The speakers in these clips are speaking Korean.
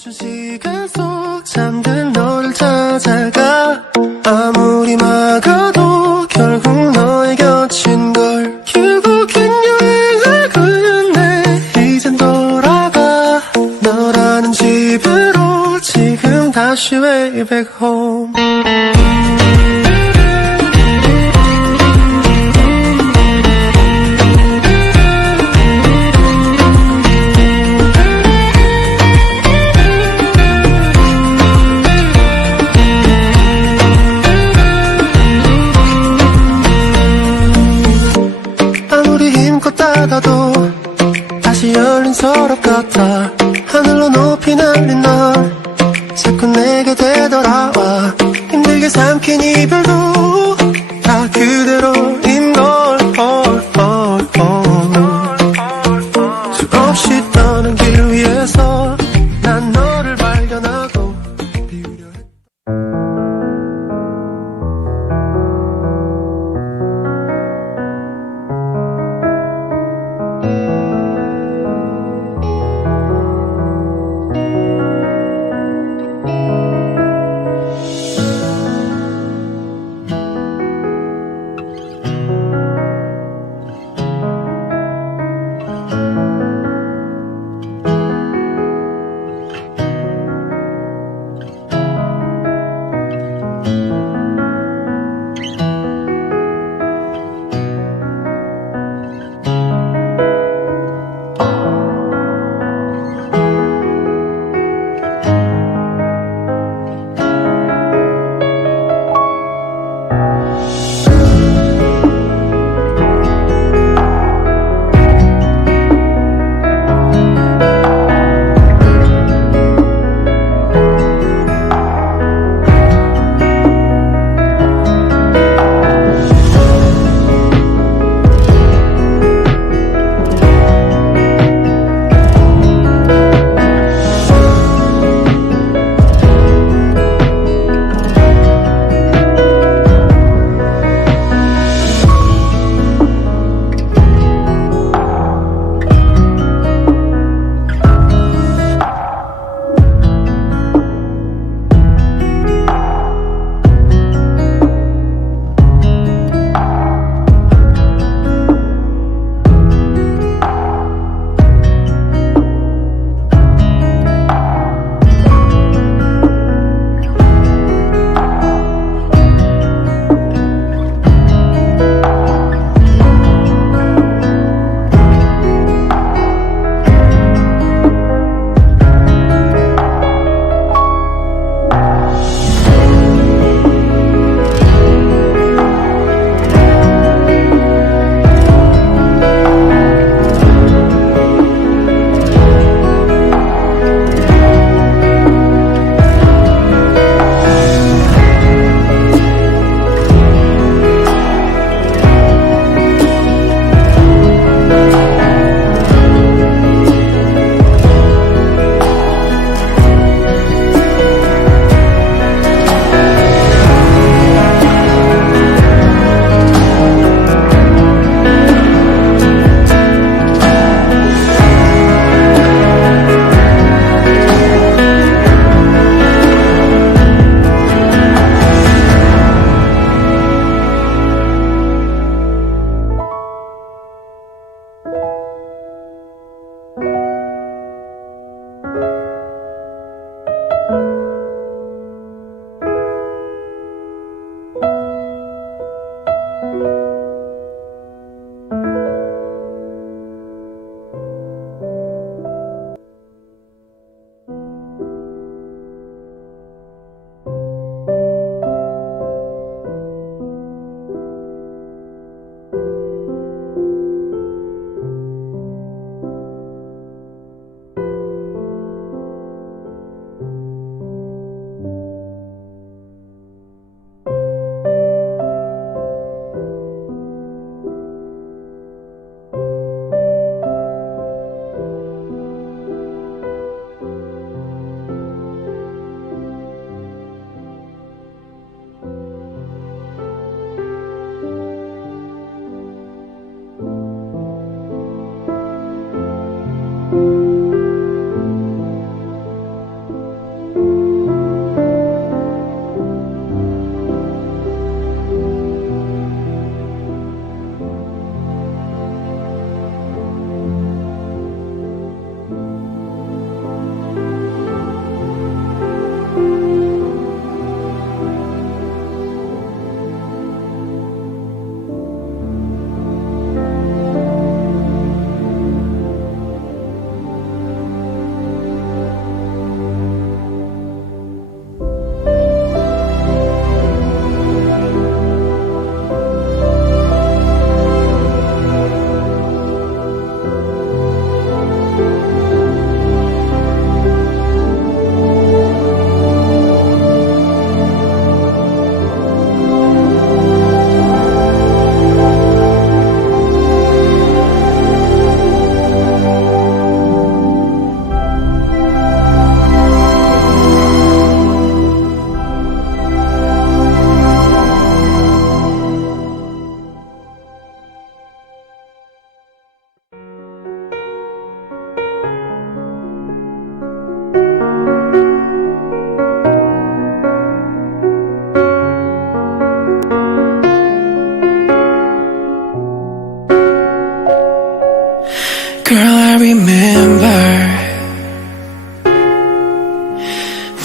멈춘 시간 속 잠든 너를 찾아가 아무리 막아도 결국 너의 곁인 걸 결국엔 여행을 끝내 이젠 돌아가 너라는 집으로 지금 다시 way back home 닫아도 다시 열린 서랍 같아 하늘로 높이 날린 넌 자꾸 내게 되돌아와 힘들게 삼킨 이별도 다 그대로인 걸 수없이 떠난 길 위에서 난 너를 발견하고 비우려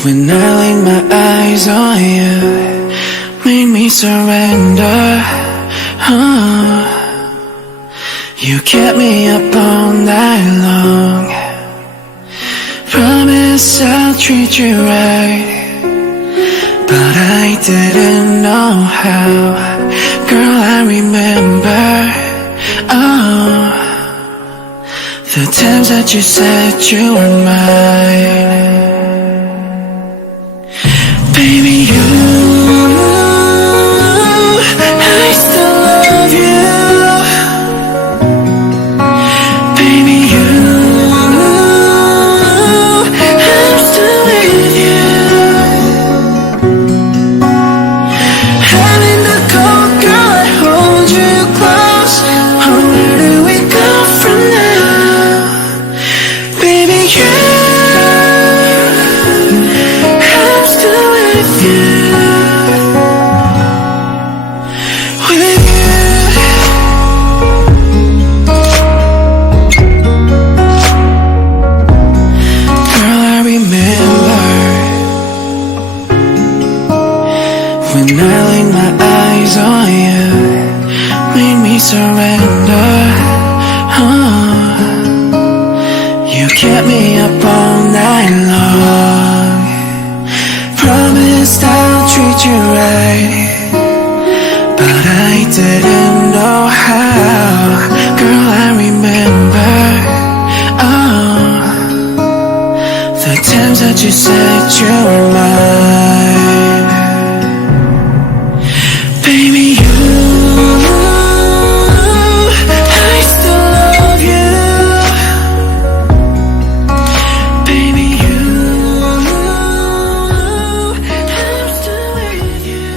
When I lay my eyes on you, make me surrender. You kept me up all night long. Promise I'll treat you right, but I didn't know how. Girl, I remember, the times that you said you were mine. Baby, I still love you. Baby, I'm still with you. I'm in the cold, girl, I hold you close. Oh, where do we go from now? Baby, I'm still with you. With you. Girl, I remember when I laid my eyes on you, made me surrender. You kept me up all night long. Promised I'll treat you right, but I didn't know how. Girl, I remember, the times that you said you were mine. Baby, I still love you. Baby, I'm still with you.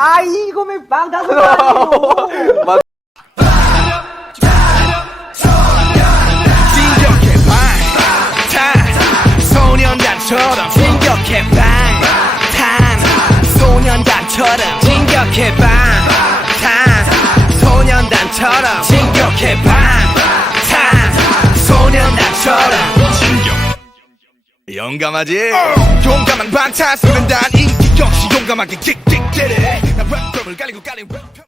아 이거면 빵 다섯 개 아니고. 진격해 방탄 소년단처럼 진격해 방탄 소년단처럼 진격해 방탄 소년단처럼 진격해 방탄 소년단처럼 용감하지? 용감한 방탄소년단 인기 역시 용감하게 킥킥대래 나 랩을 깔리고 깔린 랩